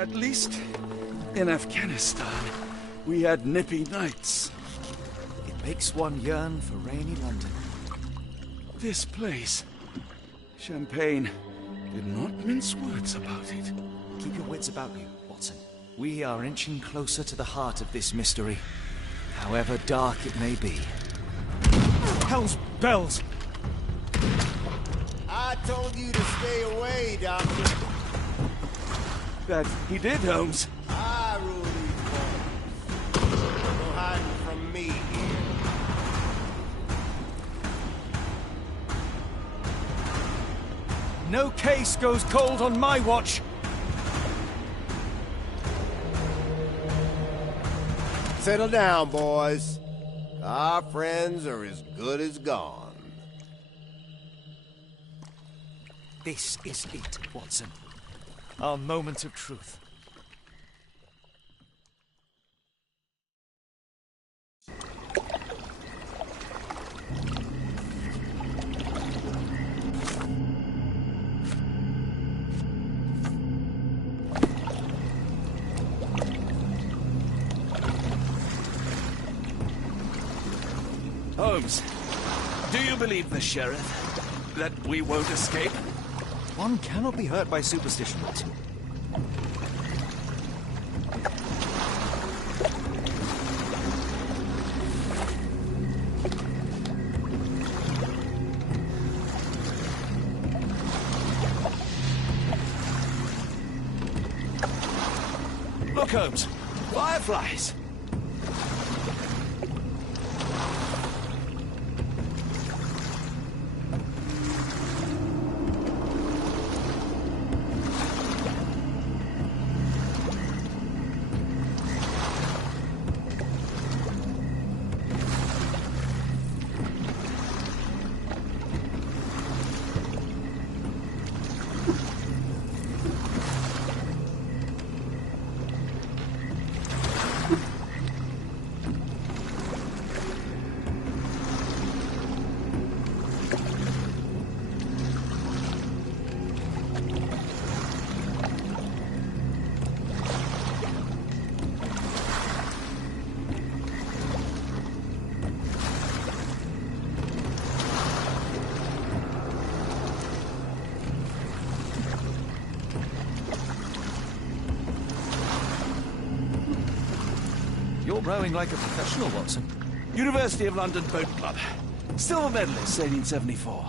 At least in Afghanistan, we had nippy nights. It makes one yearn for rainy London. This place, Champagne, did not mince words about it. Keep your wits about you, Watson. We are inching closer to the heart of this mystery, however dark it may be. Hell's bells! I told you to stay away, Doctor. That he did, Holmes. I rule these boys. No hiding from me here. No case goes cold on my watch! Settle down, boys. Our friends are as good as gone. This is it, Watson. Our moment of truth. Holmes, do you believe the sheriff? That we won't escape? One cannot be hurt by superstition, Watson. Look, Holmes, fireflies! You're rowing like a professional, Watson. University of London Boat Club. Silver medalist, 1874.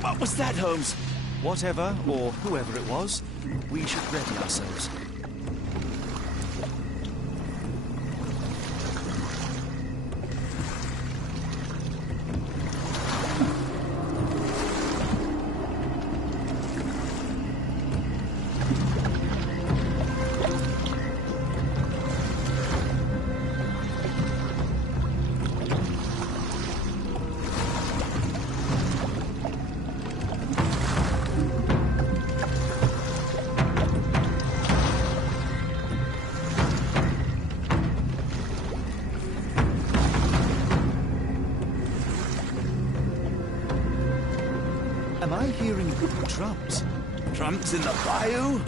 What was that, Holmes? Whatever, or whoever it was, we should ready ourselves. Am I hearing drums? Drums in the bayou?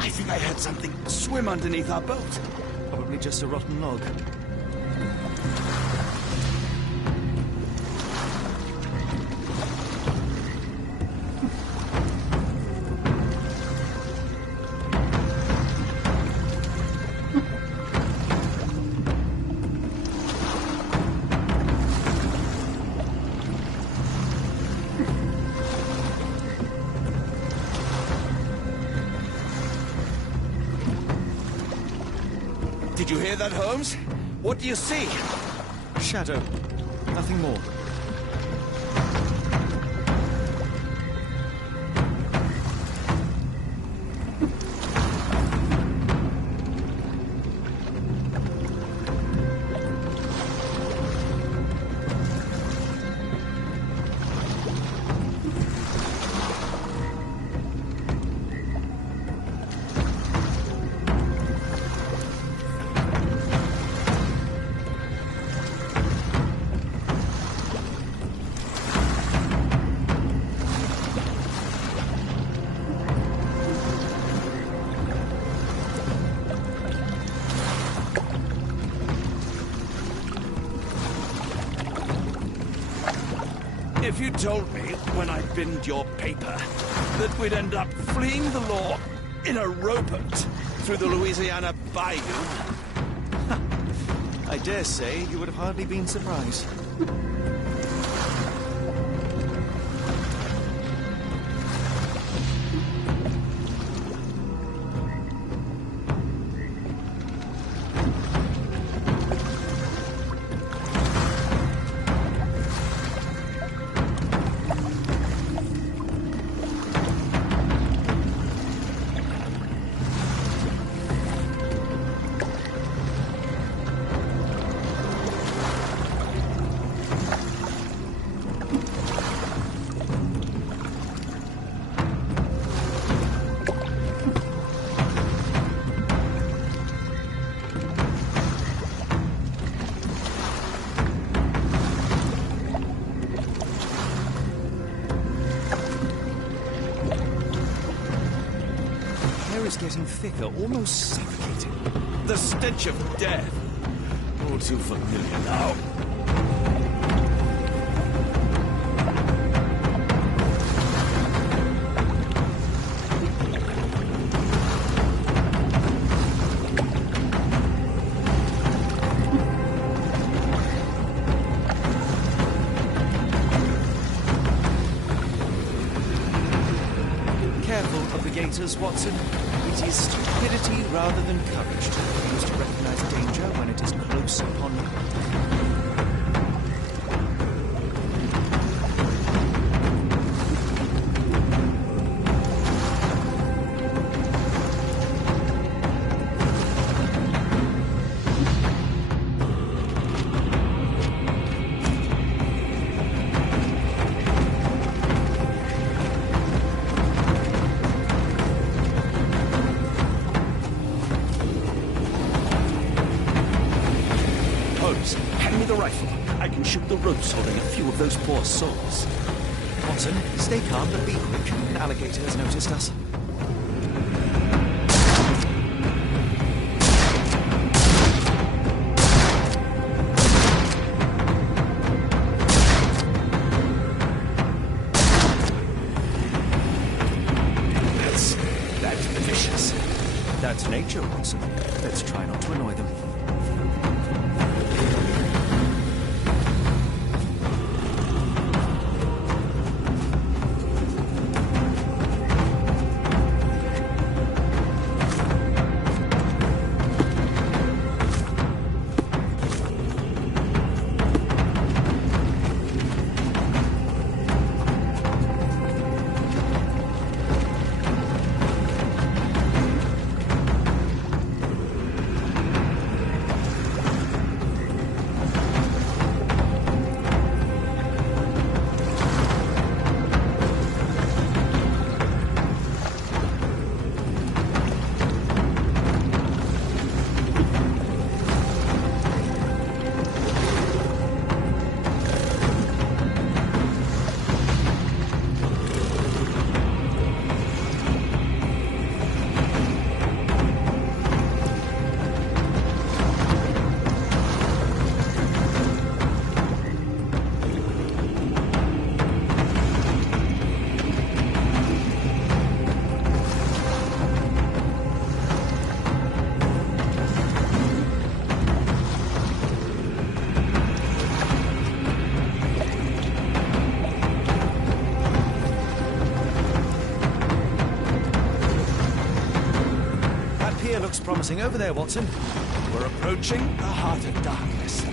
I think I heard something swim underneath our boat. Probably just a rotten log. Did you hear that, Holmes? What do you see? Shadow. Nothing more. If you told me when I binned your paper that we'd end up fleeing the law in a rowboat through the Louisiana Bayou... I dare say you would have hardly been surprised. Is getting thicker, almost suffocating. The stench of death. All too familiar now. Careful of the gators, Watson. It is stupidity rather than courage to refuse to recognize danger when it is close upon you. Hand me the rifle. I can shoot the ropes holding a few of those poor souls. Watson, stay calm but be quick. An alligator has noticed us. That's vicious. That's nature, Watson. Let's try not to annoy them. area looks promising over there, Watson. We're approaching the heart of darkness.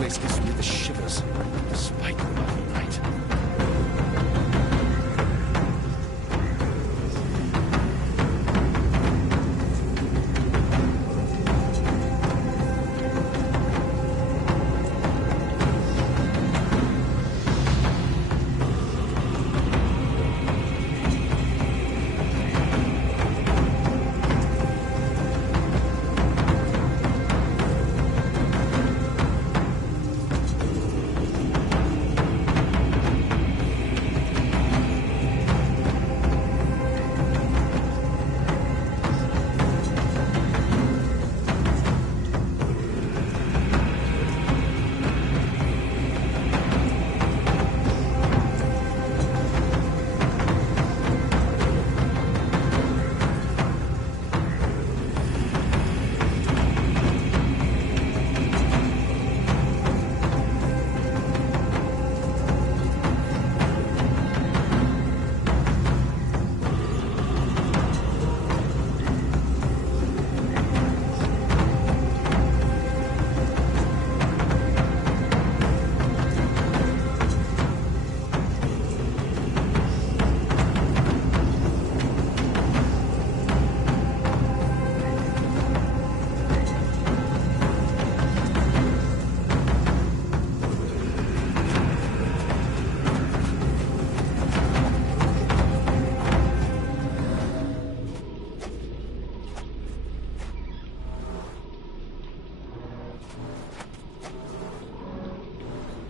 This gives me the shivers, despite the night.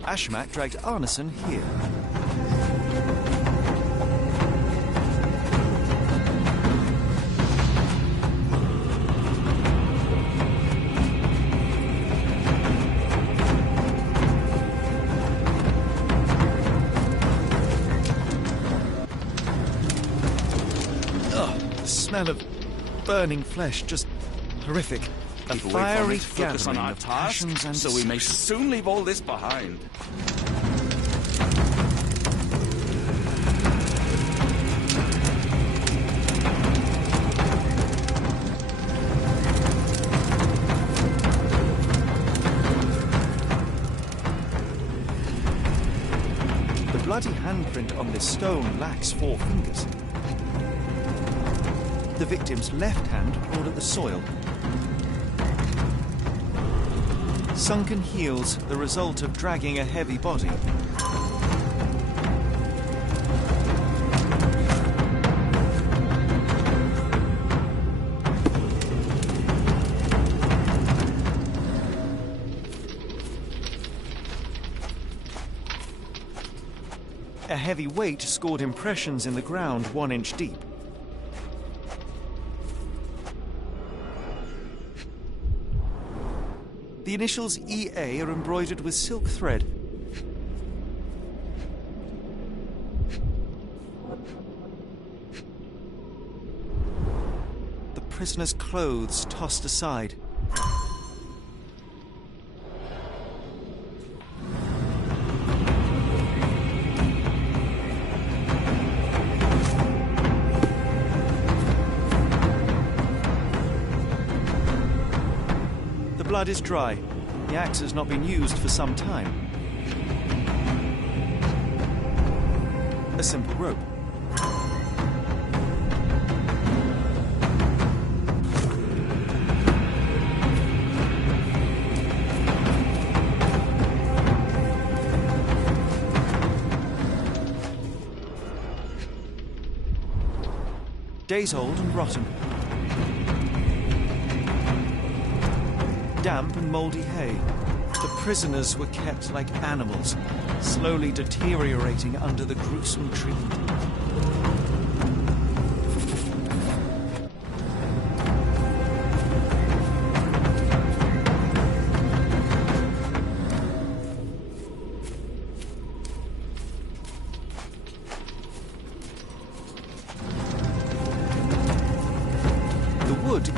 Ashmak dragged Arneson here. The smell of burning flesh, just horrific. A Keep away from fiery it, focus on gathering our of task, passions and so we may secrets. soon leave all this behind. The bloody handprint on this stone lacks 4 fingers. The victim's left hand clawed at the soil. Sunken heels, the result of dragging a heavy body. A heavy weight scored impressions in the ground 1 inch deep. The initials EA are embroidered with silk thread. The prisoner's clothes tossed aside. The blood is dry. The axe has not been used for some time. A simple rope. Days old and rotten. Damp and mouldy hay. The prisoners were kept like animals, slowly deteriorating under the gruesome treatment.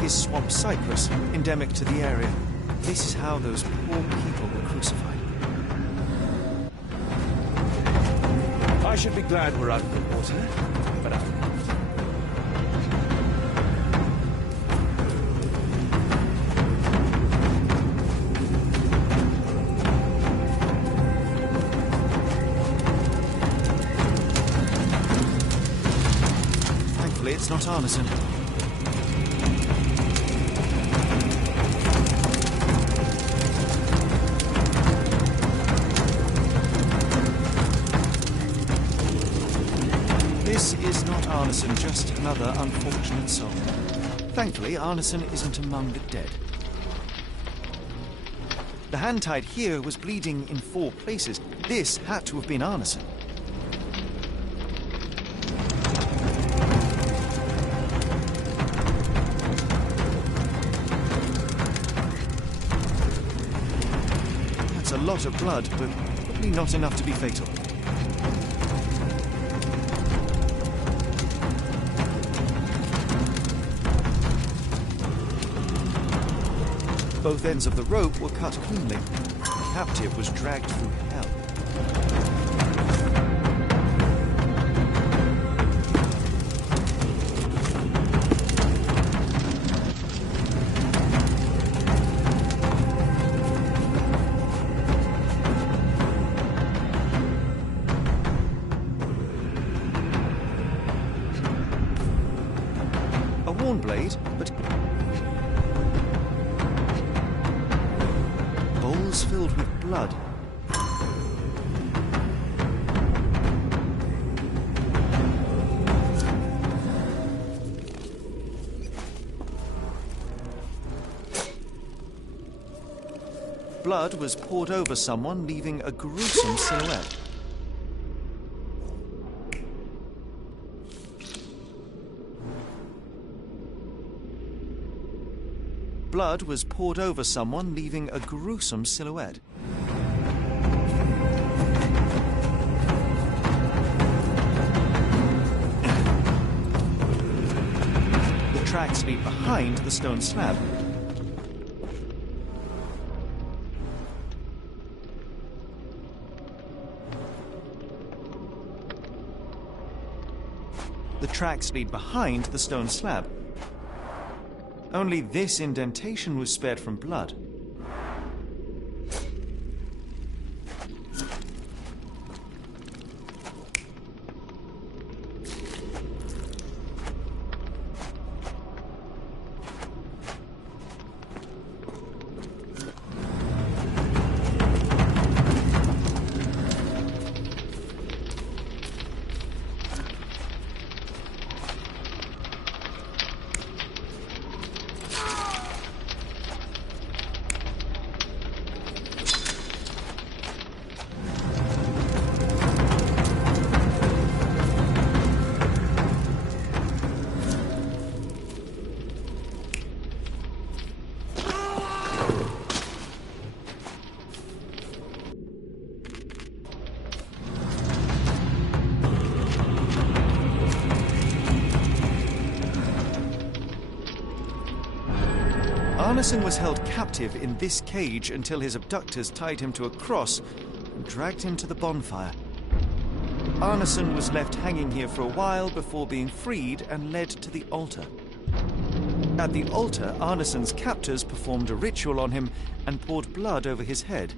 Is swamp cypress, endemic to the area. This is how those poor people were crucified. I should be glad we're out of the water, but I'm not. Thankfully, it's not Arneson. This is not Arneson, just another unfortunate soul. Thankfully, Arneson isn't among the dead. The hand tied here was bleeding in 4 places. This had to have been Arneson. That's a lot of blood, but probably not enough to be fatal. Both ends of the rope were cut cleanly. The captive was dragged through hell. A worn blade, but bowls filled with blood. Blood was poured over someone, leaving a gruesome silhouette. Blood was poured over someone, leaving a gruesome silhouette. The tracks lead behind the stone slab. The tracks lead behind the stone slab. Only this indentation was spared from blood. Arneson was held captive in this cage until his abductors tied him to a cross and dragged him to the bonfire. Arneson was left hanging here for a while before being freed and led to the altar. At the altar, Arneson's captors performed a ritual on him and poured blood over his head.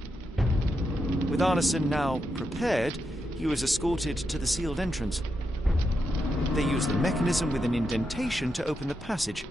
With Arneson now prepared, he was escorted to the sealed entrance. They used the mechanism with an indentation to open the passage.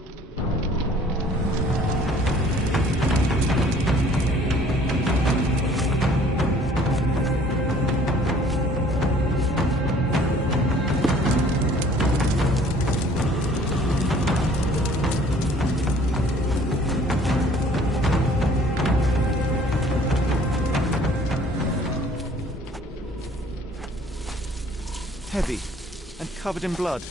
heavy and covered in blood.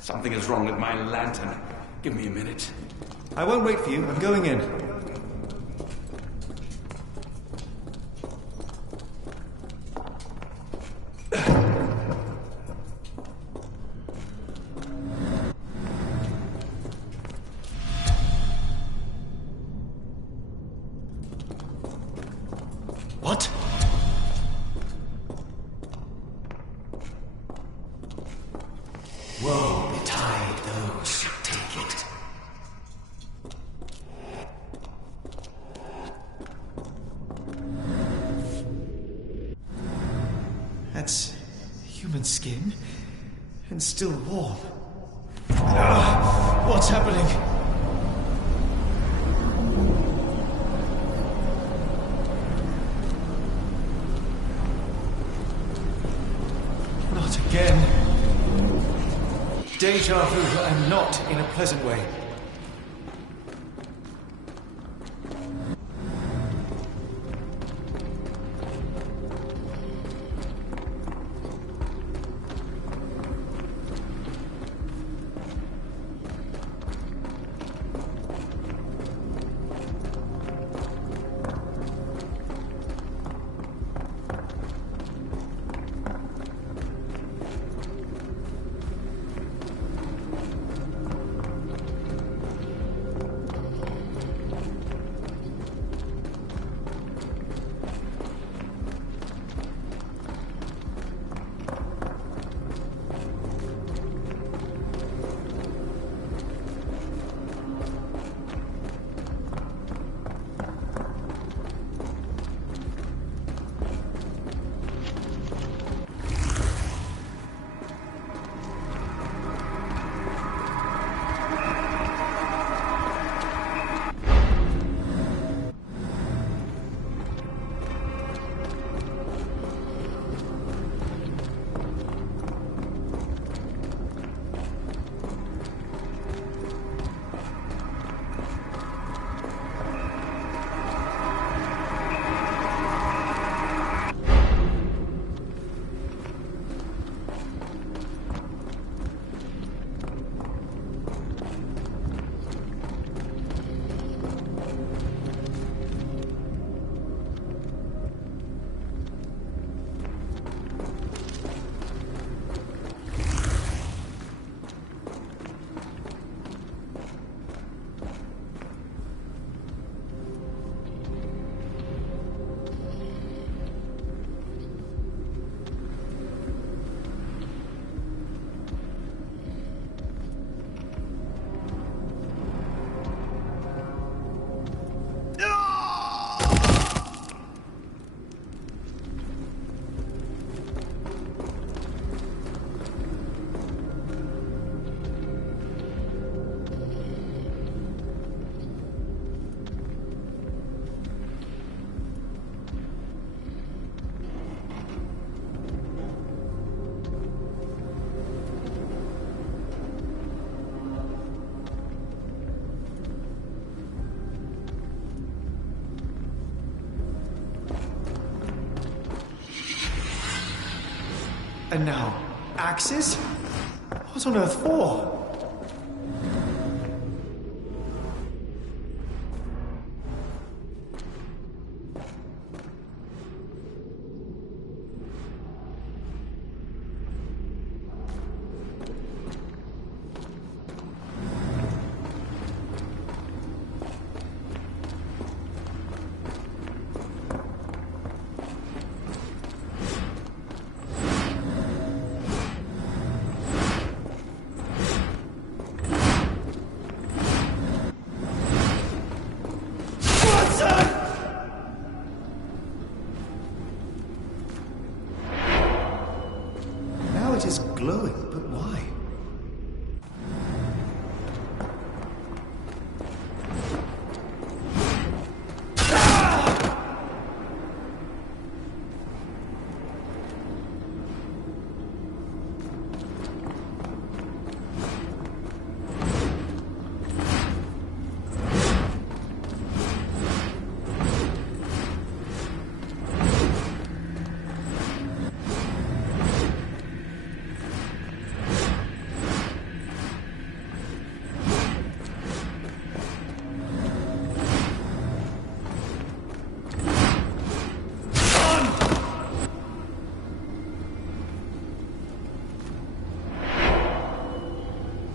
Something is wrong with my lantern. Give me a minute. I won't wait for you. I'm going in. What? Woe betide those who take it. That's human skin, and still warm. What's happening? Not again. Deja vu, and not in a pleasant way. And now, axes? What on earth for? It is glowing, but why?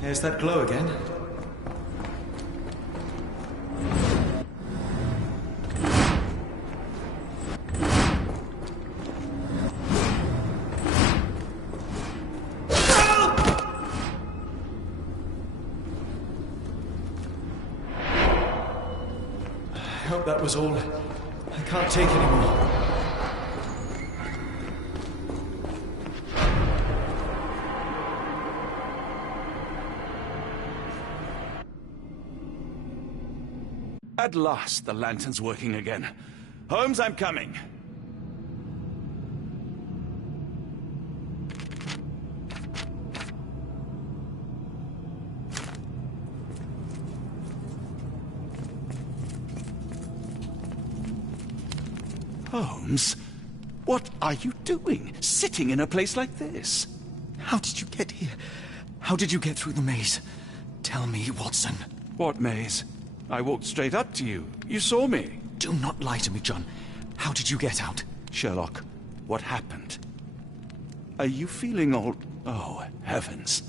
There's that glow again. I hope that was all. I can't take anymore. At last, the lantern's working again. Holmes, I'm coming. Holmes, what are you doing, sitting in a place like this? How did you get here? How did you get through the maze? Tell me, Watson. What maze? I walked straight up to you. You saw me. Do not lie to me, John. How did you get out? Sherlock, what happened? Are you feeling all... Oh, heavens.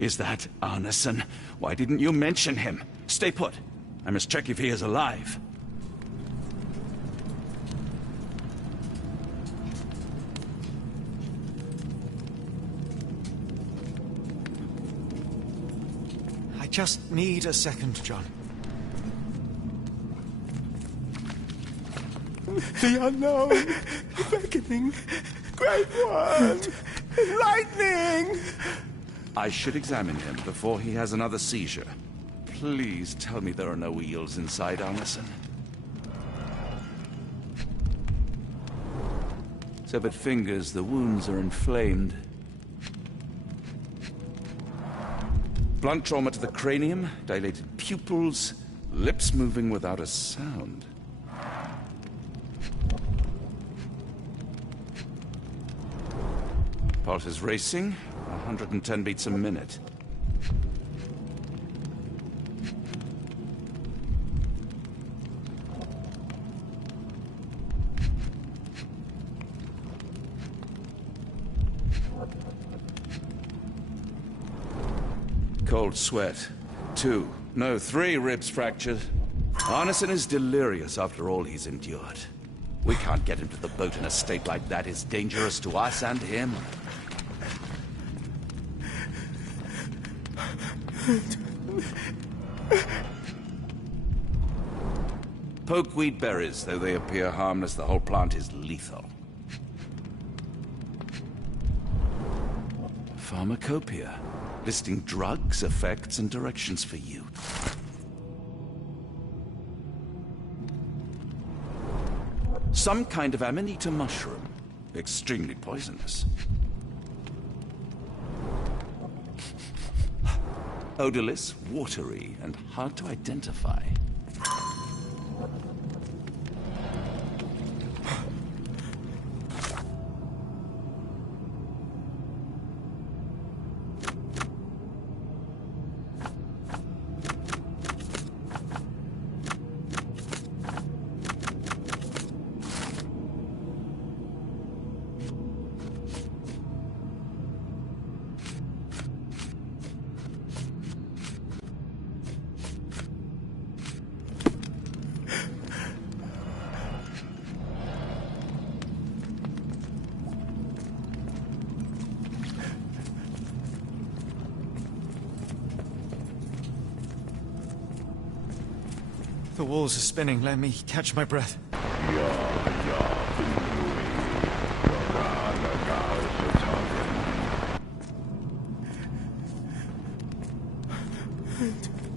Is that Arneson? Why didn't you mention him? Stay put. I must check if he is alive. I just need a second, John. The unknown, beckoning, great one, lightning! I should examine him before he has another seizure. Please tell me there are no eels inside Arneson. Severed fingers, the wounds are inflamed. Blunt trauma to the cranium, dilated pupils, lips moving without a sound. Pulse is racing, 110 beats a minute. Cold sweat. 2, no, 3 ribs fractured. Arneson is delirious after all he's endured. We can't get him to the boat in a state like that. It's dangerous to us and him. Pokeweed berries, though they appear harmless, the whole plant is lethal. Pharmacopoeia, listing drugs, effects, and directions for you. Some kind of amanita mushroom, extremely poisonous. Odorless, watery, and hard to identify. The walls are spinning. Let me catch my breath.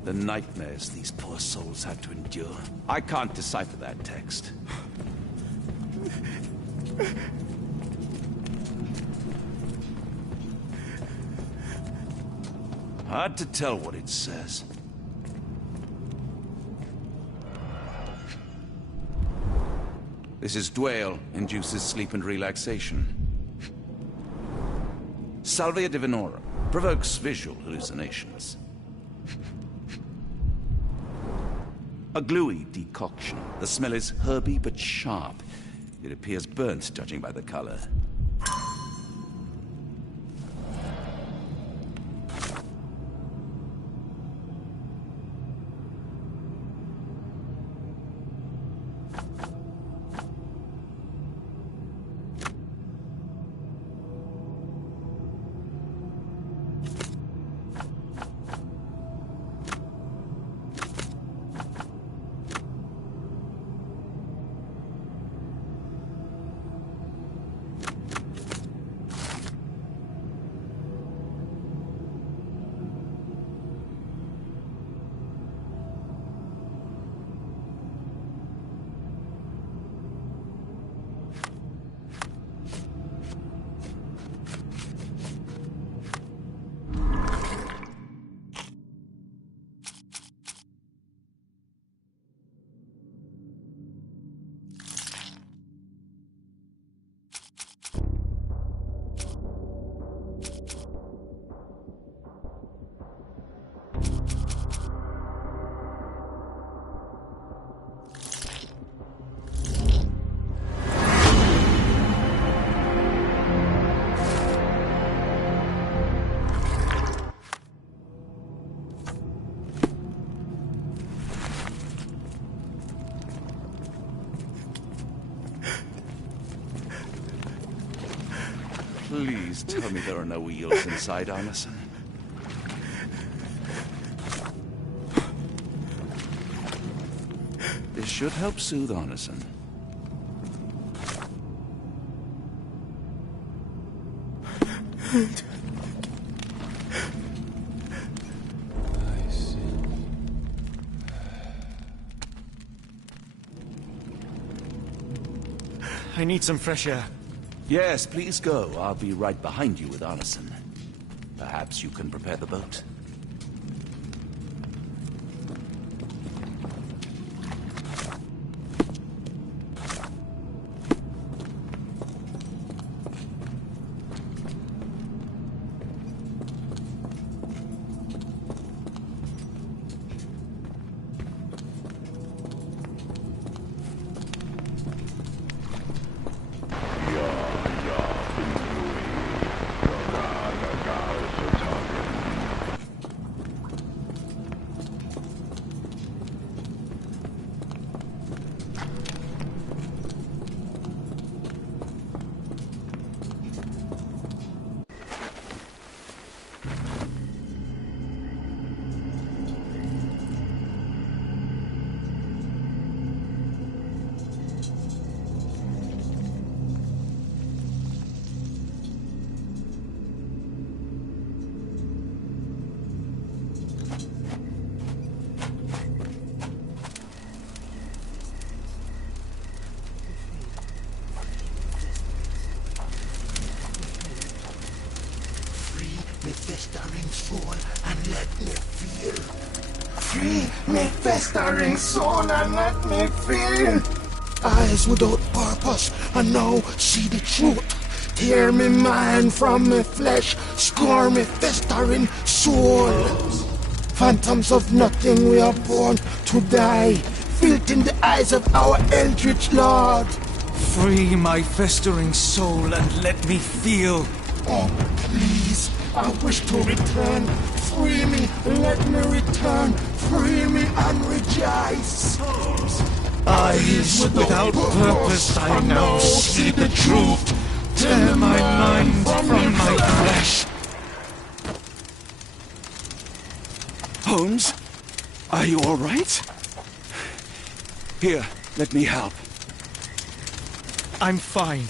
The nightmares these poor souls had to endure. I can't decipher that text. Hard to tell what it says. This is Dwale, induces sleep and relaxation. Salvia divinorum, provokes visual hallucinations. A gluey decoction. The smell is herby but sharp. It appears burnt, judging by the color. Please tell me there are no wheels inside, Arneson. This should help soothe Arneson. I see. I need some fresh air. Yes, please go. I'll be right behind you with Arneson. Perhaps you can prepare the boat. Festering soul and let me feel. Free me festering soul and let me feel. Eyes without purpose and now see the truth. Tear me mind from me flesh, score me festering soul. Phantoms of nothing, we are born to die. Filth in the eyes of our eldritch lord. Free my festering soul and let me feel. Oh, please, I wish to return. Free me, let me return. Free me and rejoice. Eyes without purpose, I now see the truth. Tear my mind from my flesh. Holmes? Are you all right? Here, let me help. I'm fine.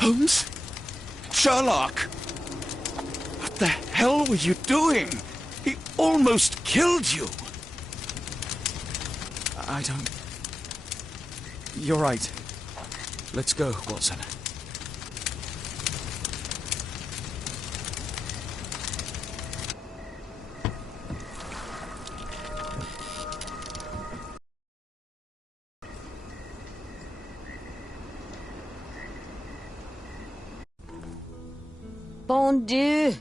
Holmes? Sherlock! What the hell were you doing? He almost killed you! I don't... You're right. Let's go, Watson. Bon Dieu!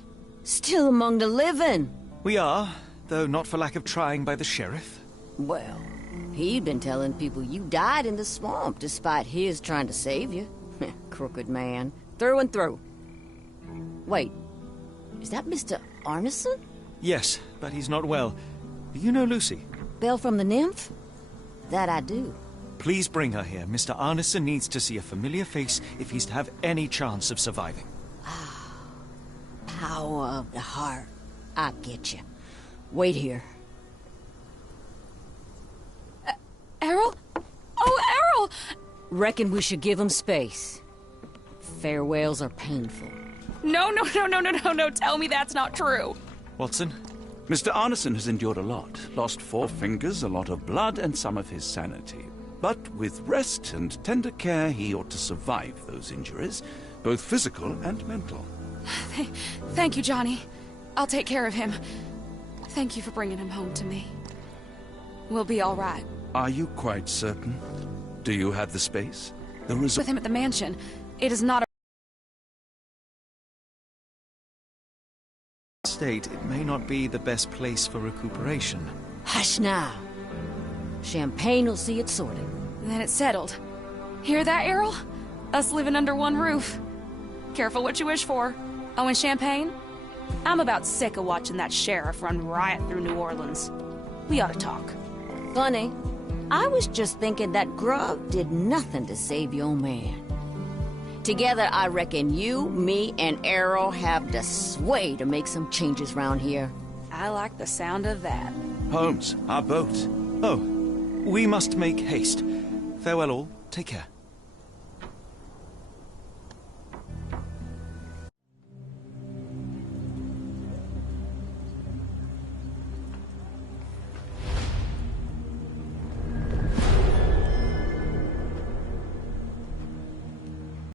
Still among the living. We are, though not for lack of trying by the sheriff. Well, he'd been telling people you died in the swamp despite his trying to save you. Crooked man. Through and through. Wait, is that Mr. Arneson? Yes, but he's not well. Do you know Lucy? Belle from the Nymph? That I do. Please bring her here. Mr. Arneson needs to see a familiar face if he's to have any chance of surviving. Power of the heart. I get you. Wait here. Errol? Oh, Errol! Reckon we should give him space. Farewells are painful. No, tell me that's not true. Watson? Mr. Arneson has endured a lot. Lost 4 fingers, a lot of blood, and some of his sanity. But with rest and tender care, he ought to survive those injuries, both physical and mental. Thank you, Johnny. I'll take care of him. Thank you for bringing him home to me. We'll be all right. Are you quite certain? Do you have the space? The With him at the mansion, it is not a... State, it may not be the best place for recuperation. Hush now. Champagne will see it sorted. Then it's settled. Hear that, Errol? Us living under one roof. Careful what you wish for. Oh, and champagne? I'm about sick of watching that sheriff run riot through New Orleans. We ought to talk. Funny, I was just thinking that grub did nothing to save your man. Together, I reckon you, me, and Errol have the sway to make some changes round here. I like the sound of that. Holmes, our boat. Oh, we must make haste. Farewell all. Take care.